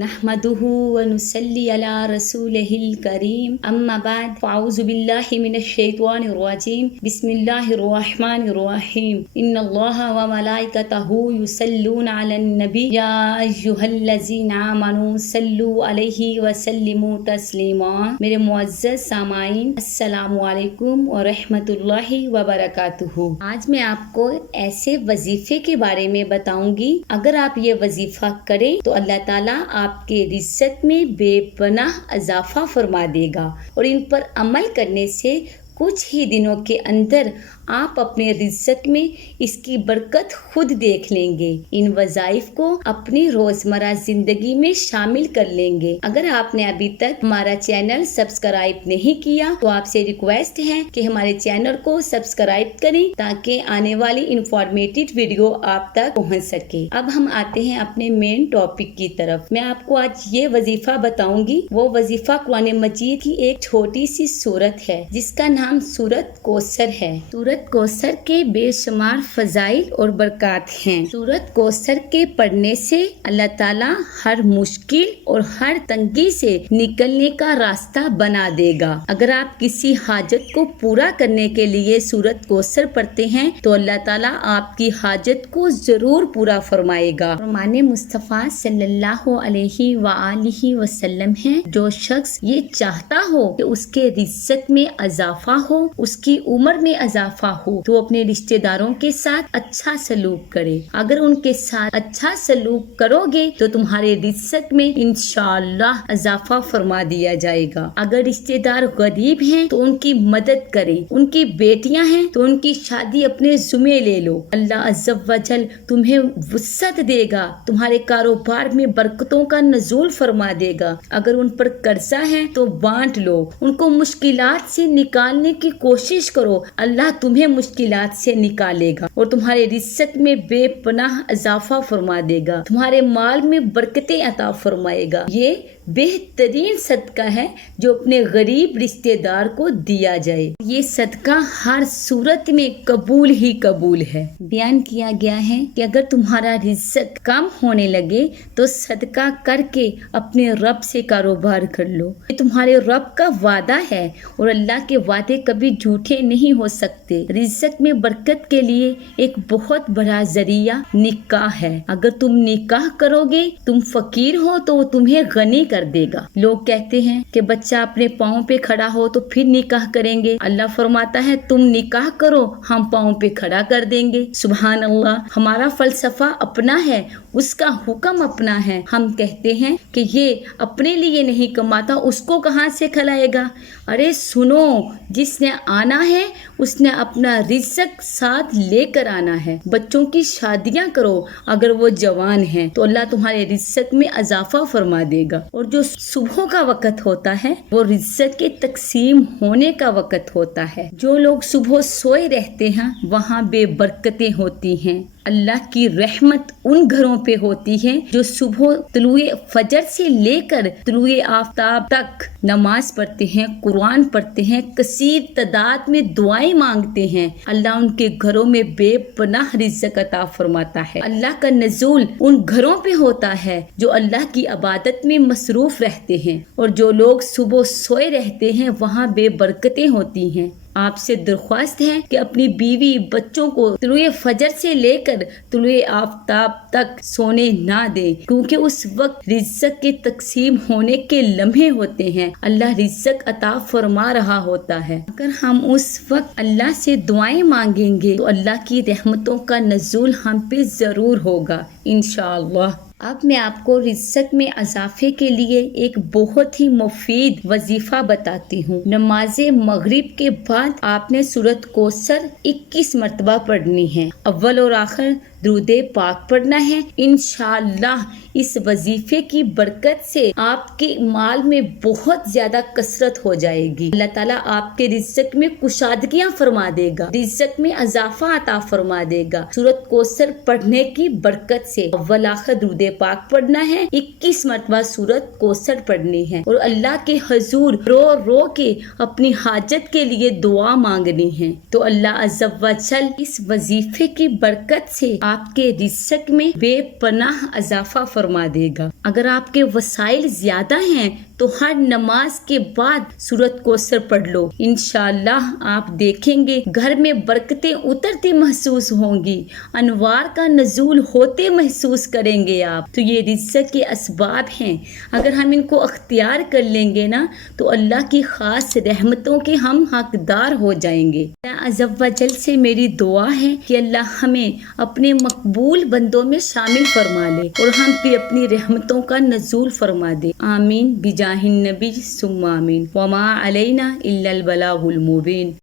نحمده ونصلي على رسوله الكريم أما بعد فأعوذ بالله من الشيطان الرجيم بسم الله الرحمن الرحيم إن الله وملائكته يصلون على النبي يا أيها الذين آمنوا صلوا عليه وسلموا تسليما. میرے معزز سامعین السلام علیکم ورحمۃ اللہ وبرکاتہ. آج میں آپ کو ایسے وظیفے کے بارے میں بتاؤں گی، اگر آپ یہ وظیفہ کریں تو اللہ تعالیٰ آپ کے رزق میں بے پناہ اضافہ فرما دے گا، اور ان پر عمل کرنے سے کچھ ہی دنوں کے اندر آپ اپنے رزق میں اس کی برکت خود دیکھ لیں گے. ان وظائف کو اپنی روزمرہ زندگی میں شامل کر لیں گے. اگر آپ نے ابھی تک ہمارا چینل سبسکرائب نہیں کیا تو آپ سے ریکویسٹ ہے کہ ہمارے چینل کو سبسکرائب کریں تاکہ آنے والی انفارمیٹیو ویڈیو آپ تک پہنچ سکے. اب ہم آتے ہیں اپنے مین ٹاپک کی طرف. میں آپ کو آج یہ وظیفہ بتاؤں گی. وہ وظیفہ قرآن مجید کی ایک چھوٹی سی سورت ہے جس کا نام سورت کوثر ہے. سورت کوثر کے بے شمار فضائل اور برکات ہیں. سورت کوثر کے پڑھنے سے اللہ تعالیٰ ہر مشکل اور ہر تنگی سے نکلنے کا راستہ بنا دے گا. اگر آپ کسی حاجت کو پورا کرنے کے لیے سورت کوثر پڑھتے ہیں تو اللہ تعالیٰ آپ کی حاجت کو ضرور پورا فرمائے گا. فرمان مصطفیٰ صلی اللہ علیہ وآلہ وسلم ہے، جو شخص یہ چاہتا ہو کہ اس کے رزق میں اضافہ ہو، اس کی عمر میں اضافہ ہو، تو اپنے رشتہ داروں کے ساتھ اچھا سلوک کرے. اگر ان کے ساتھ اچھا سلوک کرو گے تو تمہارے رزق میں انشاءاللہ اضافہ فرما دیا جائے گا. اگر رشتہ دار غریب ہیں تو ان کی مدد کریں. ان کی بیٹیاں ہیں تو ان کی شادی اپنے ذمہ لے لو. اللہ عز و جل تمہیں وسعت دے گا، تمہارے کاروبار میں برکتوں کا نزول فرما دے گا. اگر ان پر قرضہ ہے تو بانٹ لو. ان کو مشکلات سے نکالنے کی کوشش کرو. اللہ تمہیں مشکلات سے نکالے گا اور تمہارے رزق میں بے پناہ اضافہ فرما دے گا. تمہارے مال میں برکتیں عطا فرمائے گا. یہ بہترین صدقہ ہے جو اپنے غریب رشتہ دار کو دیا جائے. یہ صدقہ ہر صورت میں قبول ہی قبول ہے. بیان کیا گیا ہے کہ اگر تمہارا رزق کم ہونے لگے تو صدقہ کر کے اپنے رب سے کاروبار کر لو. یہ تمہارے رب کا وعدہ ہے اور اللہ کے وعدے کبھی جھوٹے نہیں ہو سکتے. رزق میں برکت کے لیے ایک بہت بڑا ذریعہ نکاح ہے. اگر تم نکاح کرو گے، تم فقیر ہو تو وہ تمہیں غنی کر دے گا. لوگ کہتے ہیں کہ بچہ اپنے پاؤں پہ کھڑا ہو تو پھر نکاح کریں گے. اللہ فرماتا ہے تم نکاح کرو، ہم پاؤں پہ کھڑا کر دیں گے. سبحان اللہ. ہمارا فلسفہ اپنا ہے، اس کا حکم اپنا ہے. ہم کہتے ہیں کہ یہ اپنے لیے نہیں کماتا، اس کو کہاں سے کھلائے گا؟ ارے سنو، جس نے آنا ہے اس نے اپنا رزق ساتھ لے کر آنا ہے. بچوں کی شادیاں کرو اگر وہ جوان ہیں تو اللہ تمہارے رزق میں اضافہ فرما دے گا. اور جو صبح کا وقت ہوتا ہے وہ رزق کے تقسیم ہونے کا وقت ہوتا ہے. جو لوگ صبح سوئے رہتے ہیں وہاں بے برکتیں ہوتی ہیں. اللہ کی رحمت ان گھروں پہ ہوتی ہے جو صبح طلوع فجر سے لے کر طلوع آفتاب تک نماز پڑھتے ہیں، قرآن پڑھتے ہیں، کثیر تعداد میں دعائیں مانگتے ہیں. اللہ ان کے گھروں میں بے پناہ رزق عطا فرماتا ہے. اللہ کا نزول ان گھروں پہ ہوتا ہے جو اللہ کی عبادت میں مصروف رہتے ہیں. اور جو لوگ صبح سوئے رہتے ہیں وہاں بے برکتیں ہوتی ہیں. آپ سے درخواست ہے کہ اپنی بیوی بچوں کو طلوع فجر سے لے کر طلوع آفتاب تک سونے نہ دیں، کیونکہ اس وقت رزق کے تقسیم ہونے کے لمحے ہوتے ہیں. اللہ رزق عطا فرما رہا ہوتا ہے. اگر ہم اس وقت اللہ سے دعائیں مانگیں گے تو اللہ کی رحمتوں کا نزول ہم پہ ضرور ہوگا انشاءاللہ. اب میں آپ کو رزق میں اضافے کے لیے ایک بہت ہی مفید وظیفہ بتاتی ہوں. نماز مغرب کے بعد آپ نے سورت کوثر 21 مرتبہ پڑھنی ہے. اول اور آخر درود پاک پڑھنا ہے. انشاءاللہ اس وظیفے کی برکت سے آپ کے مال میں بہت زیادہ کثرت ہو جائے گی. اللہ تعالیٰ آپ کے رزق میں کشادگیاں فرما دے گا، رزق میں اضافہ عطا فرما دے گا. سورت کوثر پڑھنے کی برکت سے اول آخر درود پاک پڑھنا ہے. 21 مرتبہ سورت کوثر پڑھنی ہے اور اللہ کے حضور رو رو کے اپنی حاجت کے لیے دعا مانگنی ہے. تو اللہ عز و جل اس وظیفے کی برکت سے آپ کے رزق میں بے پناہ اضافہ فرما دے گا۔ اگر آپ کے وسائل زیادہ ہیں تو ہر نماز کے بعد سورۃ کوثر پڑھ لو، انشاءاللہ آپ دیکھیں گے گھر میں برکتیں اترتی محسوس ہوں گی، انوار کا نزول ہوتے محسوس کریں گے آپ۔ تو یہ رزق کے اسباب ہیں، اگر ہم ان کو اختیار کر لیں گے نا تو اللہ کی خاص رحمتوں کے ہم حقدار ہو جائیں گے۔ اللہ عز و جل سے میری دعا ہے کہ اللہ ہمیں اپنے مقبول بندوں میں شامل فرما لے اور ہم پہ اپنی رحمتوں کا نزول فرما دے۔ آمین بجاہ النبی ثم آمین۔ وما علینا الا البلاغ المبین۔